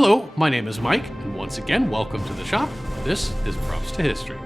Hello, my name is Mike, and once again, welcome to the shop. This is Props to History.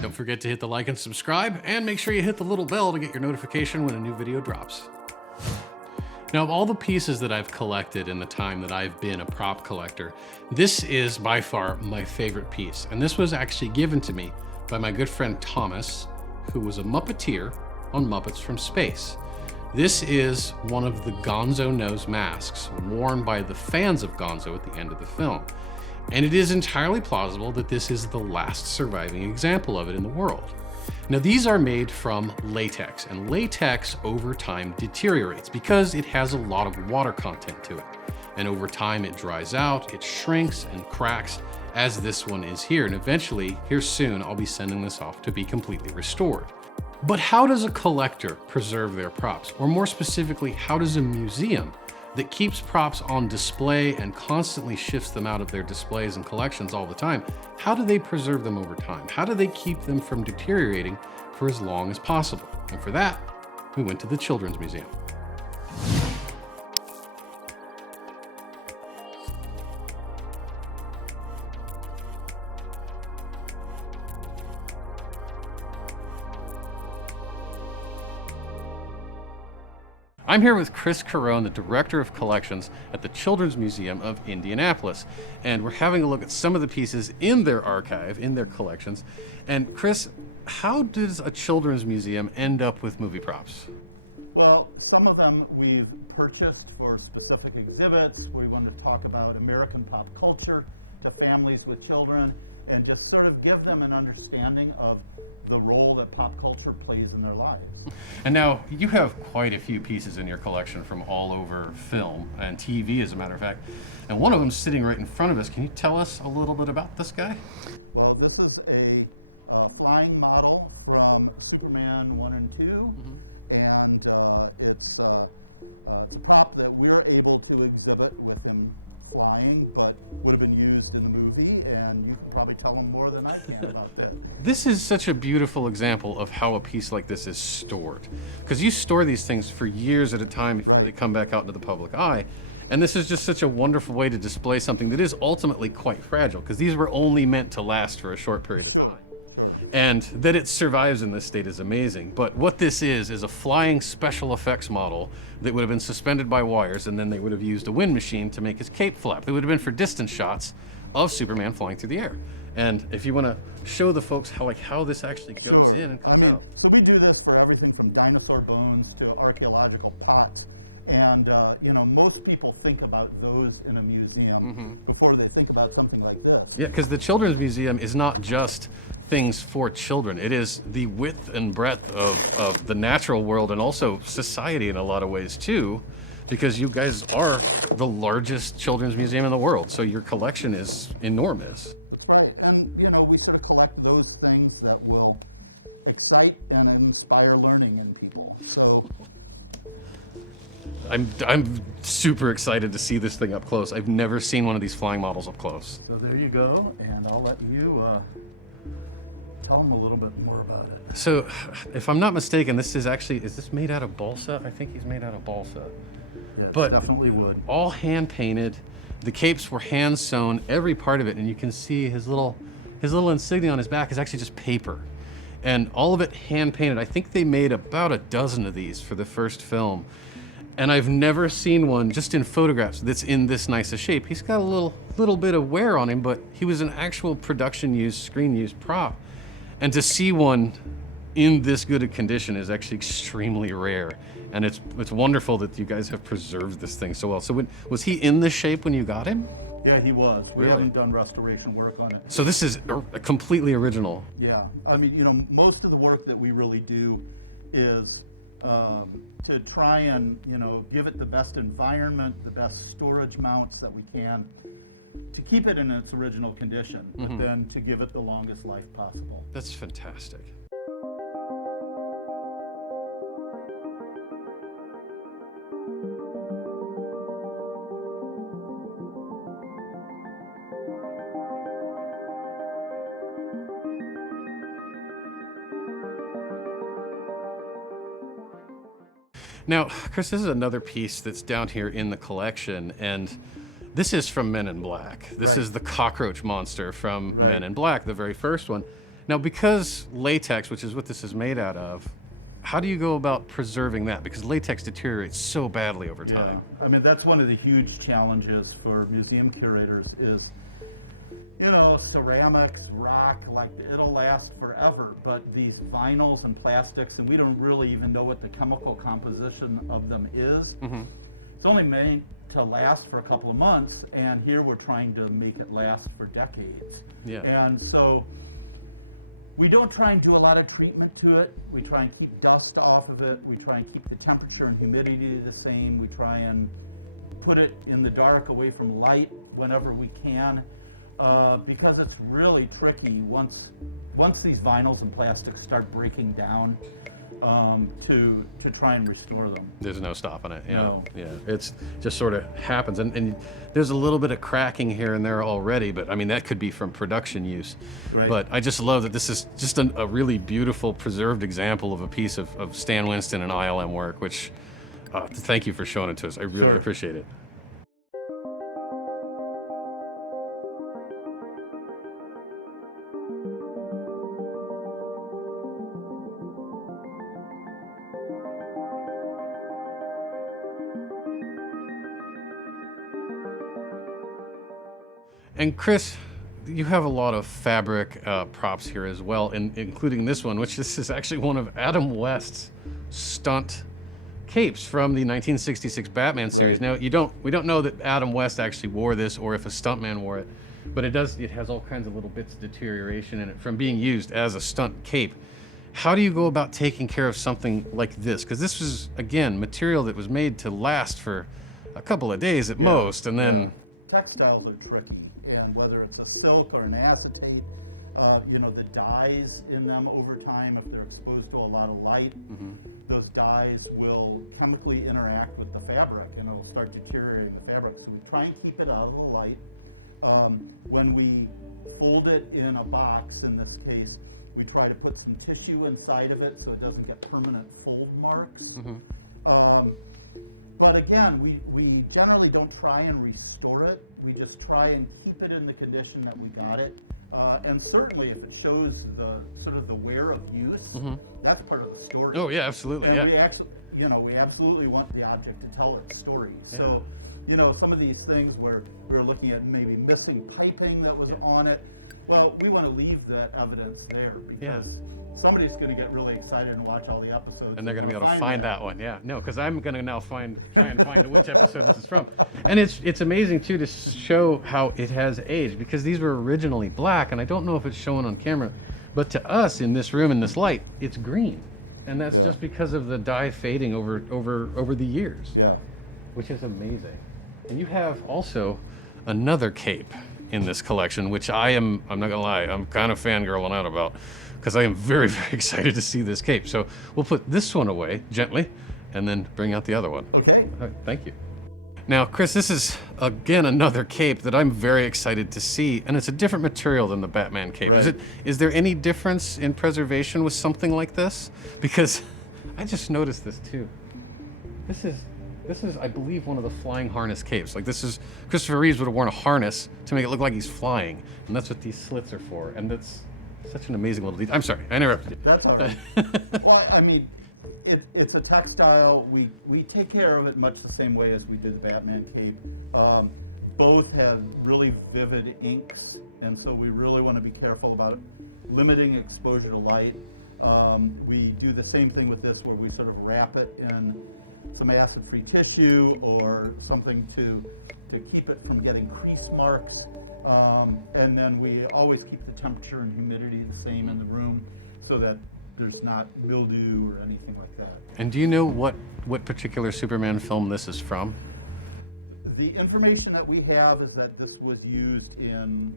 Don't forget to hit the like and subscribe, and make sure you hit the little bell to get your notification when a new video drops. Now, of all the pieces that I've collected in the time that I've been a prop collector, this is by far my favorite piece. And this was actually given to me by my good friend Thomas, who was a Muppeteer on Muppets from Space. This is one of the Gonzo nose masks worn by the fans of Gonzo at the end of the film. And it is entirely plausible that this is the last surviving example of it in the world. Now, these are made from latex, and latex over time deteriorates because it has a lot of water content to it. And over time it dries out, it shrinks and cracks, as this one is here. And eventually, here soon, I'll be sending this off to be completely restored. But how does a collector preserve their props? Or more specifically, how does a museum that keeps props on display and constantly shifts them out of their displays and collections all the time, how do they preserve them over time? How do they keep them from deteriorating for as long as possible? And for that, we went to the Children's Museum. I'm here with Chris Carone, the Director of Collections at the Children's Museum of Indianapolis. And we're having a look at some of the pieces in their archive, in their collections. And Chris, how does a children's museum end up with movie props? Well, some of them we've purchased for specific exhibits. We want to talk about American pop culture to families with children and just sort of give them an understanding of the role that pop culture plays in their lives. And now, you have quite a few pieces in your collection from all over film and TV, as a matter of fact. And one of them sitting right in front of us. Can you tell us a little bit about this guy? Well, this is a flying model from Superman 1 and 2, and it's a prop that we're able to exhibit with him flying, but would have been used in the movie, and you can probably tell them more than I can about this. This is such a beautiful example of how a piece like this is stored. Because you store these things for years at a time before they come back out into the public eye. And this is just such a wonderful way to display something that is ultimately quite fragile, because these were only meant to last for a short period of time. And that it survives in this state is amazing. But what this is a flying special effects model that would have been suspended by wires, and then they would have used a wind machine to make his cape flap. It would have been for distance shots of Superman flying through the air. And if you want to show the folks how this actually goes in and comes out. So we do this for everything from dinosaur bones to archaeological pots. And, you know, most people think about those in a museum before they think about something like this. Yeah, because the Children's Museum is not just things for children. It is the width and breadth of the natural world and also society in a lot of ways too, because you guys are the largest children's museum in the world. So your collection is enormous. Right, and, you know, we sort of collect those things that will excite and inspire learning in people. So I'm super excited to see this thing up close. I've never seen one of these flying models up close. So there you go, and I'll let you tell them a little bit more about it. So, if I'm not mistaken, is this made out of balsa? I think he's made out of balsa. Yeah, But definitely would. All hand painted. The capes were hand sewn, every part of it, and you can see his little insignia on his back is actually just paper. And all of it hand painted. I think they made about a dozen of these for the first film. And I've never seen one just in photographs that's in this nice a shape. He's got a little bit of wear on him, but he was an actual production used, screen used prop. And to see one in this good a condition is actually extremely rare. And it's wonderful that you guys have preserved this thing so well. So was he in this shape when you got him? Yeah, he was. We Really? haven't done restoration work on it. So this is completely original. Yeah, I mean, you know, most of the work that we really do is to try and, you know, give it the best environment, the best storage mounts that we can, to keep it in its original condition, but then to give it the longest life possible. That's fantastic. Now, Chris, this is another piece that's down here in the collection, and this is from Men in Black. This is the cockroach monster from Men in Black, the very first one. Now, because latex, which is what this is made out of, how do you go about preserving that? Because latex deteriorates so badly over time. I mean, that's one of the huge challenges for museum curators is, you know, ceramics, rock, like it'll last forever, but these vinyls and plastics, and we don't really even know what the chemical composition of them is. It's only made to last for a couple of months, and here we're trying to make it last for decades. And so we don't try and do a lot of treatment to it. We try and keep dust off of it. We try and keep the temperature and humidity the same. We try and put it in the dark away from light whenever we can, because it's really tricky once these vinyls and plastics start breaking down, to try and restore them. There's no stopping it. No. It's just sort of happens, and there's a little bit of cracking here and there already, but I mean that could be from production use. But I just love that this is just a really beautiful preserved example of a piece of Stan Winston and ILM work, which thank you for showing it to us. I really appreciate it. And Chris, you have a lot of fabric props here as well, including this one, which this is actually one of Adam West's stunt capes from the 1966 Batman series. Now, we don't know that Adam West actually wore this or if a stuntman wore it, but it has all kinds of little bits of deterioration in it from being used as a stunt cape. How do you go about taking care of something like this? Because this was, again, material that was made to last for a couple of days at most, and then... Textiles are tricky. And whether it's a silk or an acetate, you know, the dyes in them over time, if they're exposed to a lot of light, those dyes will chemically interact with the fabric and it'll start deteriorating the fabric. So we try and keep it out of the light. When we fold it in a box, in this case, we try to put some tissue inside of it so it doesn't get permanent fold marks. But again, we generally don't try and restore it. We just try and keep it in the condition that we got it. And certainly if it shows the sort of the wear of use, that's part of the story. Oh yeah, absolutely. And we actually, you know, we absolutely want the object to tell its story. So, you know, some of these things where we're looking at maybe missing piping that was on it, well, we want to leave that evidence there because somebody's going to get really excited and watch all the episodes. And they're going to be able to find that one. No, because I'm going to now try and find which episode this is from. And it's amazing, too, to show how it has aged, because these were originally black, and I don't know if it's showing on camera, but to us in this room, in this light, it's green. And that's just because of the dye fading over the years. Which is amazing. And you have also another cape in this collection, which I'm not gonna lie, I'm kind of fangirling out about, because I am very, very excited to see this cape. So we'll put this one away gently and then bring out the other one. Okay. All right, thank you. Now, Chris, this is again another cape that I'm very excited to see, and it's a different material than the Batman cape. Is there any difference in preservation with something like this? Because I just noticed this too. This is, I believe, one of the flying harness capes. Like, this is, Christopher Reeves would have worn a harness to make it look like he's flying, and that's what these slits are for. And that's such an amazing little detail. I'm sorry, I interrupted you. That's all right. Well, I mean, it's a textile. We take care of it much the same way as we did the Batman cape. Both have really vivid inks, and so we really want to be careful about limiting exposure to light. We do the same thing with this, where we sort of wrap it in some acid-free tissue or something to keep it from getting crease marks, and then we always keep the temperature and humidity the same in the room so that there's not mildew or anything like that. And do you know what particular Superman film this is from? The information that we have is that this was used in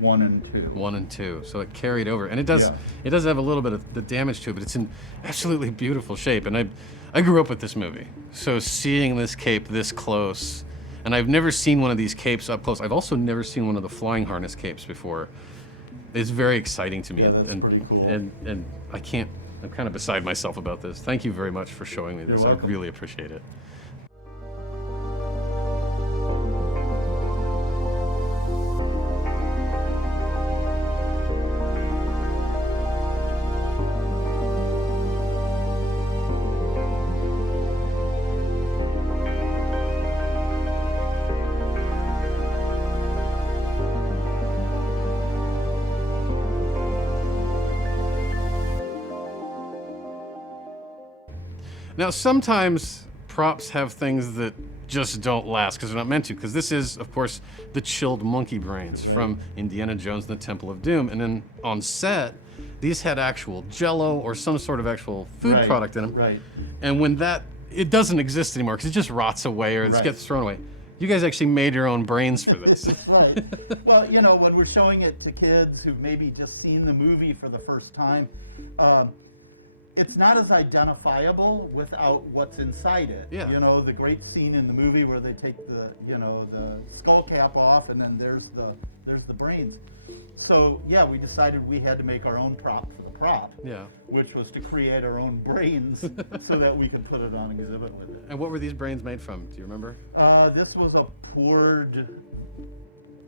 1 and 2. 1 and 2, so it carried over, and it does have a little bit of the damage to it, but it's in absolutely beautiful shape. And I grew up with this movie, so seeing this cape this close, and I've never seen one of these capes up close. I've also never seen one of the flying harness capes before. It's very exciting to me, that's pretty cool. And I can't I'm kind of beside myself about this. Thank you very much for showing me this. I welcome. really appreciate it. Now, sometimes props have things that just don't last because they're not meant to, because this is, of course, the chilled monkey brains from Indiana Jones and the Temple of Doom. And then on set, these had actual Jell-O or some sort of actual food product in them. Right. And when it doesn't exist anymore because it just rots away or it gets thrown away. You guys actually made your own brains for this. That's right. Well, you know, when we're showing it to kids who've maybe just seen the movie for the first time, it's not as identifiable without what's inside it. Yeah. You know, the great scene in the movie where they take the skull cap off and then there's the brains. So yeah, we decided we had to make our own prop for the prop. Yeah. Which was to create our own brains so that we could put it on exhibit with it. And what were these brains made from? Do you remember? This was a poured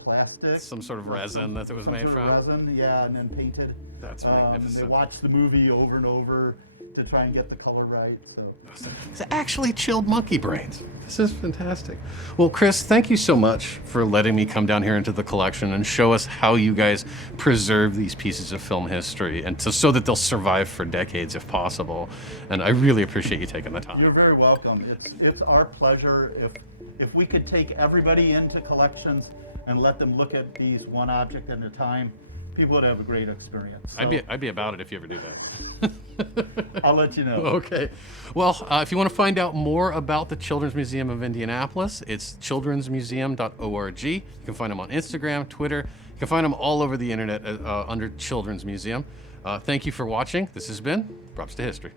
plastic. Some sort of resin that it was made Some from? sort of resin, yeah, and then painted. That's They magnificent. watched the movie over and over to try and get the color right. So It's actually chilled monkey brains. This is fantastic. Well, Chris, thank you so much for letting me come down here into the collection and show us how you guys preserve these pieces of film history and so that they'll survive for decades if possible. And I really appreciate you taking the time. you're very welcome. It's our pleasure. If we could take everybody into collections and let them look at these one object at a time, people would have a great experience. So I'd be about it if you ever do that. I'll let you know. Okay. Well, if you want to find out more about the Children's Museum of Indianapolis, it's childrensmuseum.org. You can find them on Instagram, Twitter. You can find them all over the internet under Children's Museum. Thank you for watching. This has been Props to History.